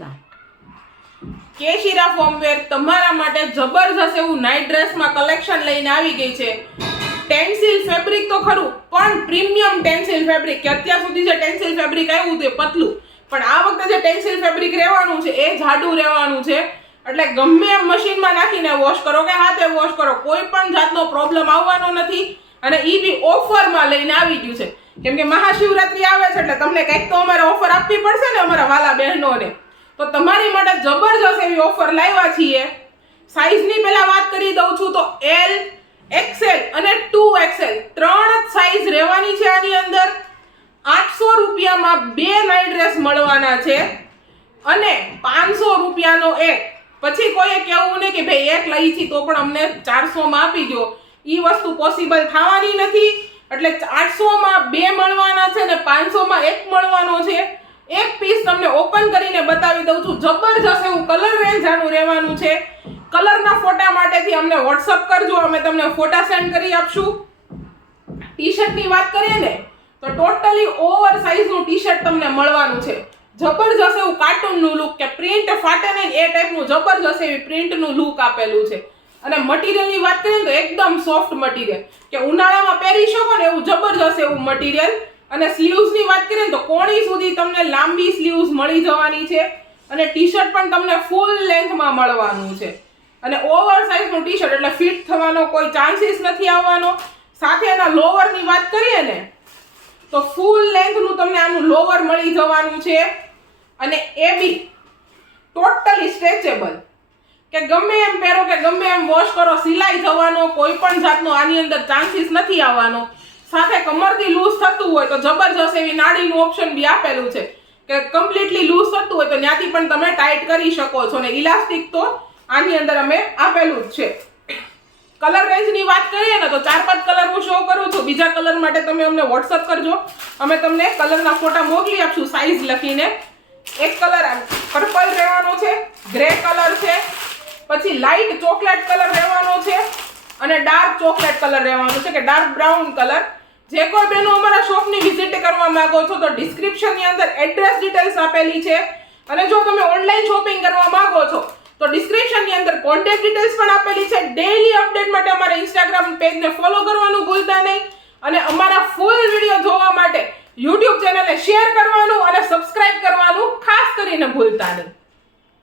Start કેશીરા ફોર્મવેર તમારા માટે જબરજસ્ત એવું નાઇટ ડ્રેસમાં કલેક્શન લઈને આવી ગઈ છે. ટેન્સિલ ફેબ્રિક તો ખરું, પણ પ્રીમિયમ ટેન્સિલ ફેબ્રિક કે અત્યાર સુધી જે ટેન્સિલ ફેબ્રિક આવ્યું તે પતલું. પણ આ વખતે જે ટેન્સિલ ફેબ્રિક રહેવાનું છે, એ જાડું રહેવાનું છે. એટલે ગમે એમ મશીનમાં નાખીને વોશ કરો કે હાથે વોશ કરો, કોઈ પણ જાતનો પ્રોબ્લેમ આવવાનો નથી. અને એ બી ઓફરમાં લઈને આવી ગયું છે. કેમ કે મહાશિવરાત્રી આવે છે, એટલે તમને કંઈક તો અમારે ઓફર આપવી પડશે ને અમારા વાલા બહેનોને. તો તમારી માટે જબરજસ્ત એવી ઓફર લાવ્યા છીએ. સાઈઝની પહેલા વાત કરી દઉં છું તો એલ એક્સેલ અને ટુ એક્સેલ ત્રણ જ સાઈઝ રહેવાની છે આની અંદર. આઠસો રૂપિયામાં બે નાઇટ ડ્રેસ મળવાના છે. અને પાંચસો રૂપિયાનો એક. પછી કોઈએ કહેવું નહીં કે ભાઈ એક લઈ છી તો પણ અમને ચારસોમાં આપી દો એ વસ્તુ પોસિબલ થવાની નથી. એટલે આઠસોમાં બે મળવાના છે ને પાંચસોમાં એક મળવાનો છે. એક પીસ તમને ઓપન કરીને બતાવી દઉં છું. જબરજસ્ત એવું કલર રેન્જ આનું રહેવાનું છે. કલરના ફોટા માટેથી અમને વોટ્સઅપ કરજો. અમે તમને ફોટા સેન્ડ કરી આપશું. ટી શર્ટની વાત કરીએ ને, તો ટોટલી ઓવર સાઇઝનું ટી શર્ટ તમને મળવાનું છે. જબરજસ્ત એવું કાર્ટૂનનું લુક કે પ્રિન્ટ ફાટે નહીં એ ટાઈપનું જબરજસ્ત એવી પ્રિન્ટનું લુક આપેલું છે. અને મટીરિયલની વાત કરીએ તો એકદમ સોફ્ટ મટીરિયલ કે ઉનાળામાં પહેરી શકો ને એવું જબરજસ્ત એવું મટીરિયલ અને સ્લીવ્સની વાત કરીએ ને તો કોણી સુધી તમને લાંબી સ્લીવ્સ મળી જવાની છે અને ટી શર્ટ પણ તમને ફૂલ લેન્થમાં મળવાનું છે. અને ઓવર સાઇઝનું ટી શર્ટ એટલે ફિટ થવાનો કોઈ ચાન્સીસ નથી આવવાનો. સાથે એના લોવરની વાત કરીએ ને, તો ફૂલ લેન્થનું તમને આનું લોવર મળી જવાનું છે. અને એ બી ટોટલી સ્ટ્રેચેબલ કે ગમે એમ પહેરો કે ગમે એમ વોશ કરો, સિલાઈ થવાનો કોઈ પણ જાતનો આની અંદર ચાન્સીસ નથી આવવાનો. સાથે કમરથી લૂઝ થતું હોય તો જબરજસ્ત એવી નાડીનું ઓપ્શન બી આપેલું છે. કે કમ્પ્લીટલી લૂઝ થતું હોય તો ત્યાંથી પણ તમે ટાઈટ કરી શકો છો ને ઇલાસ્ટિક તો આની અંદર અમે આપેલું જ છે. કલર રેન્જની વાત કરીએ ને તો ચાર પાંચ કલર હું શો કરું છું. બીજા કલર માટે તમે અમને વોટ્સઅપ કરજો. અમે તમને કલરના ફોટા મોકલી આપશું સાઇઝ લખીને. એક કલર પર્પલ રહેવાનો છે ગ્રે કલર છે, પછી લાઇટ ચોકલેટ કલર રહેવાનો છે, અને ડાર્ક ચોકલેટ કલર રહેવાનો છે, કે ડાર્ક બ્રાઉન કલર જે કોઈ બહેનો અમારા શોપની વિઝિટ કરવા માંગો છો તો ડિસ્ક્રિપ્શનની અંદર એડ્રેસ ડિટેલ્સ આપેલી છે. અને જો તમે ઓનલાઈન શોપિંગ કરવા માંગો છો, તો ડિસ્ક્રિપ્શનની અંદર કોન્ટેક્ટ ડિટેલ્સ પણ આપેલી છે. ડેઈલી અપડેટ માટે અમારા ઇન્સ્ટાગ્રામ પેજને ફોલો કરવાનું ભૂલતા નહીં. અને અમારા ફૂલ વીડિયો જોવા માટે યુટ્યુબ ચેનલને શેર કરવાનું અને સબસ્ક્રાઇબ કરવાનું ખાસ કરીને ભૂલતા નહીં.